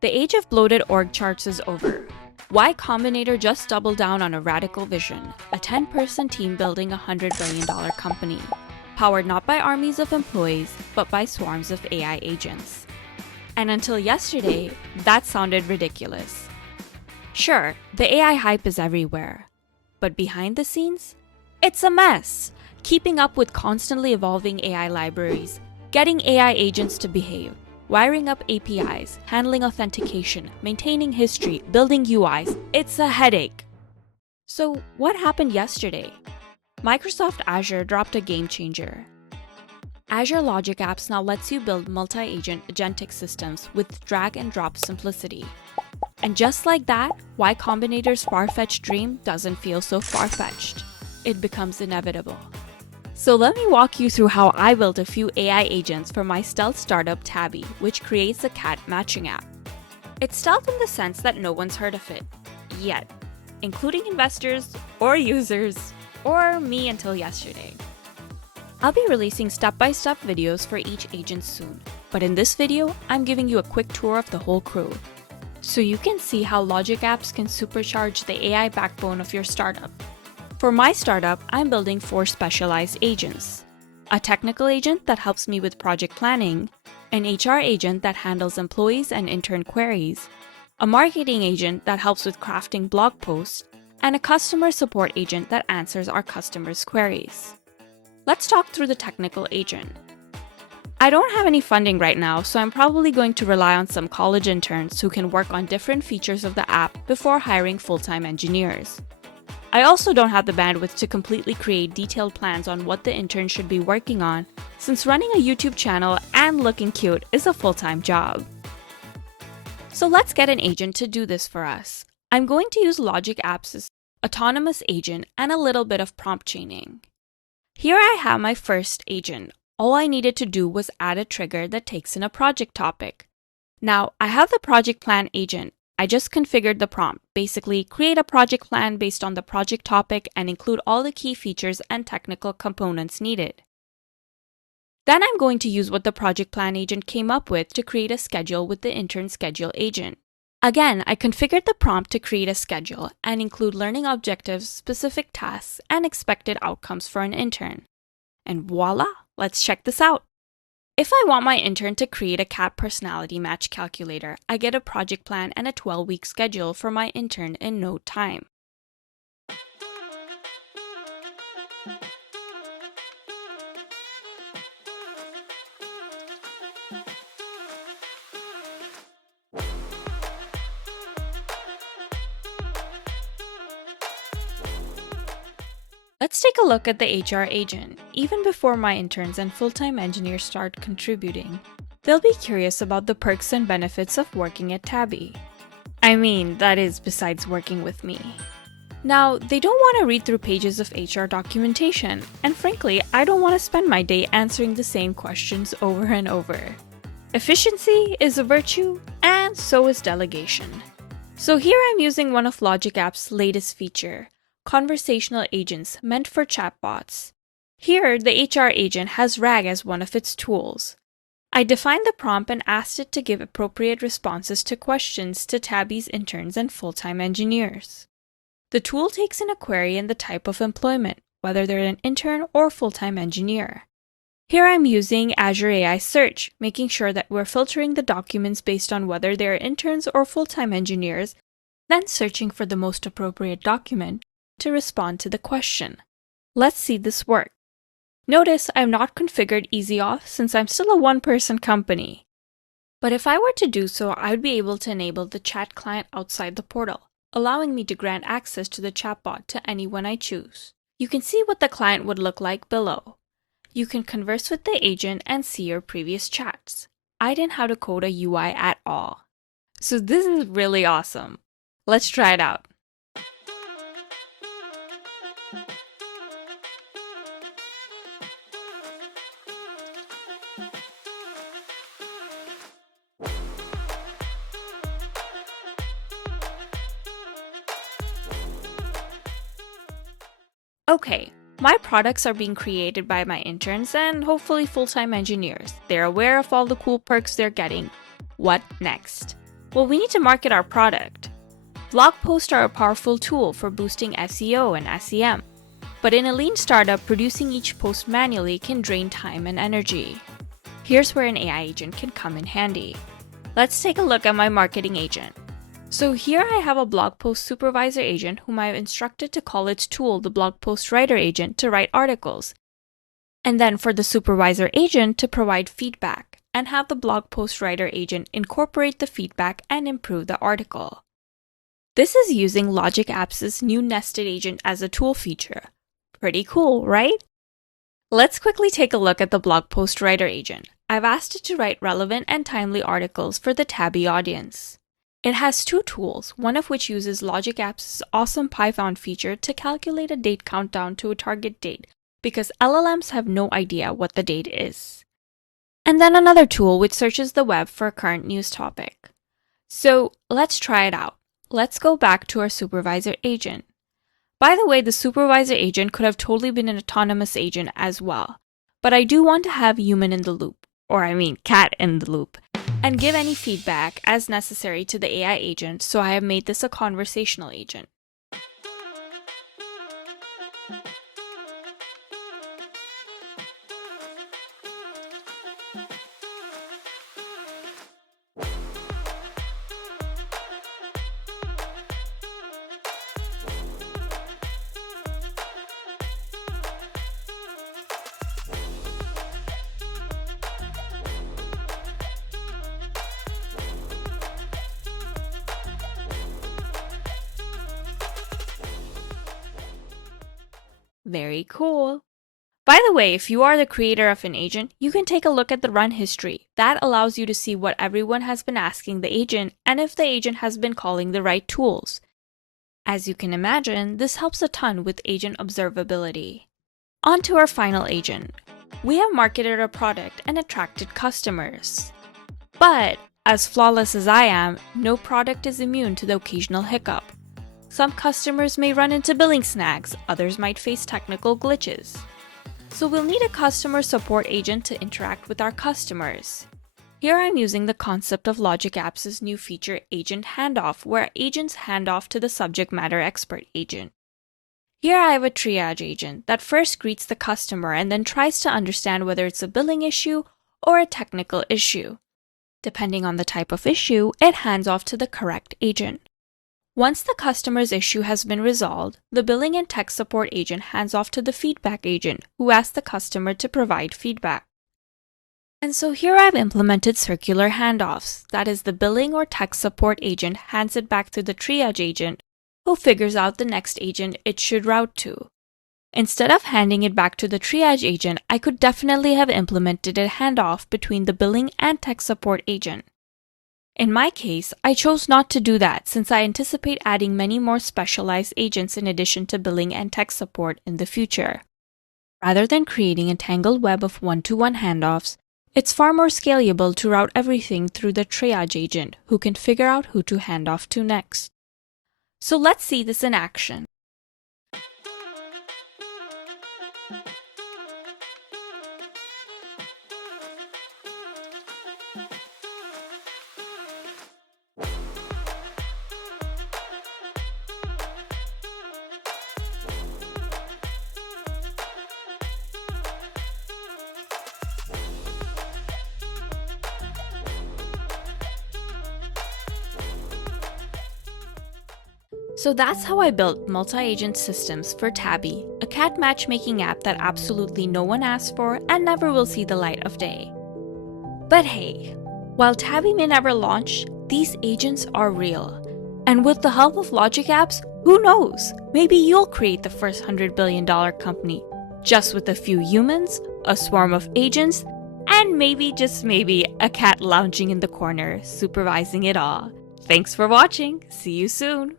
The age of bloated org charts is over. Y Combinator just doubled down on a radical vision, a 10-person team building a $100 billion company, powered not by armies of employees, but by swarms of AI agents. And until yesterday, that sounded ridiculous. Sure, the AI hype is everywhere, but behind the scenes, it's a mess. Keeping up with constantly evolving AI libraries, getting AI agents to behave, wiring up APIs, handling authentication, maintaining history, building UIs, it's a headache. So what happened yesterday? Microsoft Azure dropped a game changer. Azure Logic Apps now lets you build multi-agent agentic systems with drag and drop simplicity. And just like that, Y Combinator's far-fetched dream doesn't feel so far-fetched. It becomes inevitable. So let me walk you through how I built a few AI agents for my stealth startup Tabby, which creates a cat matching app. It's stealth in the sense that no one's heard of it, yet, including investors or users, or me until yesterday. I'll be releasing step-by-step videos for each agent soon, but in this video, I'm giving you a quick tour of the whole crew, so you can see how Logic Apps can supercharge the AI backbone of your startup. For my startup, I'm building 4 specialized agents. A technical agent that helps me with project planning, an HR agent that handles employees and intern queries, a marketing agent that helps with crafting blog posts, and a customer support agent that answers our customers' queries. Let's talk through the technical agent. I don't have any funding right now, so I'm probably going to rely on some college interns who can work on different features of the app before hiring full-time engineers. I also don't have the bandwidth to completely create detailed plans on what the intern should be working on, since running a YouTube channel and looking cute is a full-time job. So let's get an agent to do this for us. I'm going to use Logic Apps' autonomous agent and a little bit of prompt chaining. Here I have my first agent. All I needed to do was add a trigger that takes in a project topic. Now, I have the project plan agent. I just configured the prompt, basically create a project plan based on the project topic and include all the key features and technical components needed. Then I'm going to use what the project plan agent came up with to create a schedule with the intern schedule agent. Again, I configured the prompt to create a schedule and include learning objectives, specific tasks, and expected outcomes for an intern. And voila, let's check this out. If I want my intern to create a cat personality match calculator, I get a project plan and a 12-week schedule for my intern in no time. Let's take a look at the HR agent. Even before my interns and full-time engineers start contributing, they'll be curious about the perks and benefits of working at Tabby. I mean, that is besides working with me. Now, they don't want to read through pages of HR documentation, and frankly, I don't want to spend my day answering the same questions over and over. Efficiency is a virtue, and so is delegation. So here I'm using one of Logic Apps' latest feature, conversational agents meant for chatbots. Here, the HR agent has RAG as one of its tools. I defined the prompt and asked it to give appropriate responses to questions to Tabby's interns and full-time engineers. The tool takes in a query and the type of employment, whether they're an intern or full-time engineer. Here I'm using Azure AI Search, making sure that we're filtering the documents based on whether they're interns or full-time engineers, then searching for the most appropriate document to respond to the question. Let's see this work. Notice I've not configured Easy Auth since I'm still a one-person company. But if I were to do so, I would be able to enable the chat client outside the portal, allowing me to grant access to the chatbot to anyone I choose. You can see what the client would look like below. You can converse with the agent and see your previous chats. I didn't have to code a UI at all. So this is really awesome. Let's try it out. Okay, my products are being created by my interns and hopefully full-time engineers. They're aware of all the cool perks they're getting. What next? Well, we need to market our product. Blog posts are a powerful tool for boosting SEO and SEM. But in a lean startup, producing each post manually can drain time and energy. Here's where an AI agent can come in handy. Let's take a look at my marketing agent. So here I have a blog post supervisor agent whom I've instructed to call its tool the blog post writer agent to write articles. And then for the supervisor agent to provide feedback and have the blog post writer agent incorporate the feedback and improve the article. This is using Logic Apps' new nested agent as a tool feature. Pretty cool, right? Let's quickly take a look at the blog post writer agent. I've asked it to write relevant and timely articles for the Tabby audience. It has two tools, one of which uses Logic Apps' awesome Python feature to calculate a date countdown to a target date, because LLMs have no idea what the date is. And then another tool which searches the web for a current news topic. So let's try it out. Let's go back to our supervisor agent. By the way, the supervisor agent could have totally been an autonomous agent as well, but I do want to have human in the loop, cat in the loop, and give any feedback as necessary to the AI agent, so I have made this a conversational agent. Very cool. By the way, if you are the creator of an agent, you can take a look at the run history. That allows you to see what everyone has been asking the agent and if the agent has been calling the right tools. As you can imagine, this helps a ton with agent observability. On to our final agent. We have marketed our product and attracted customers. But, as flawless as I am, no product is immune to the occasional hiccup. Some customers may run into billing snags, others might face technical glitches. So we'll need a customer support agent to interact with our customers. Here I'm using the concept of Logic Apps' new feature Agent Handoff, where agents hand off to the subject matter expert agent. Here I have a triage agent that first greets the customer and then tries to understand whether it's a billing issue or a technical issue. Depending on the type of issue, it hands off to the correct agent. Once the customer's issue has been resolved, the billing and tech support agent hands off to the feedback agent, who asks the customer to provide feedback. And so here I've implemented circular handoffs, that is, the billing or tech support agent hands it back to the triage agent, who figures out the next agent it should route to. Instead of handing it back to the triage agent, I could definitely have implemented a handoff between the billing and tech support agent. In my case, I chose not to do that since I anticipate adding many more specialized agents in addition to billing and tech support in the future. Rather than creating a tangled web of one-to-one handoffs, it's far more scalable to route everything through the triage agent, who can figure out who to hand off to next. So let's see this in action. So that's how I built multi-agent systems for Tabby, a cat matchmaking app that absolutely no one asked for and never will see the light of day. But hey, while Tabby may never launch, these agents are real. And with the help of Logic Apps, who knows? Maybe you'll create the first $100 billion company, just with a few humans, a swarm of agents, and maybe, just maybe, a cat lounging in the corner, supervising it all. Thanks for watching. See you soon.